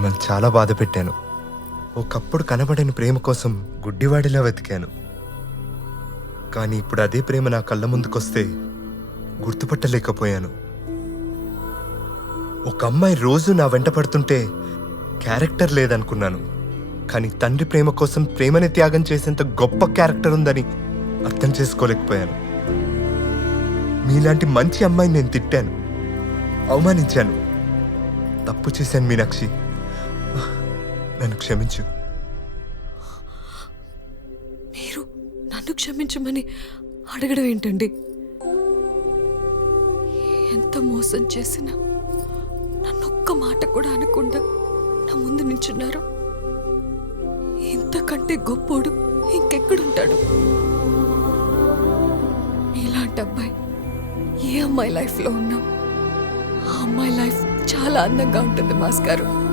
మిమ్మల్ని చాలా బాధ పెట్టాను. ఒకప్పుడు కనబడని ప్రేమ కోసం గుడ్డివాడిలా వెతికాను. కానీ ఇప్పుడు అదే ప్రేమ నా కళ్ళ ముందుకొస్తే గుర్తుపట్టలేకపోయాను. ఒక అమ్మాయి రోజు నా వెంట పడుతుంటే క్యారెక్టర్ లేదనుకున్నాను. కానీ తండ్రి ప్రేమ కోసం ప్రేమని త్యాగం చేసేంత గొప్ప క్యారెక్టర్ ఉందని అర్థం చేసుకోలేకపోయాను. మీలాంటి మంచి అమ్మాయిని నేను తిట్టాను, అవమానించాను, తప్పు చేశాను మీనాక్షి. నన్ను క్షమించు. మీరు నన్ను క్షమించమని అడగడం ఏంటండి? ఎంత మోసం చేసినా నన్ను ఒక్క మాట కూడా అనకుండా నా ముందు నించున్నారు. ఇంతకంటే గొప్పోడు ఇంకెక్కడుంటాడు? ఇలాంటి అబ్బాయి ఏ అమ్మాయి లైఫ్లో ఉన్నా ఆ అమ్మాయి లైఫ్ చాలా అందంగా ఉంటుంది మాస్ గారు.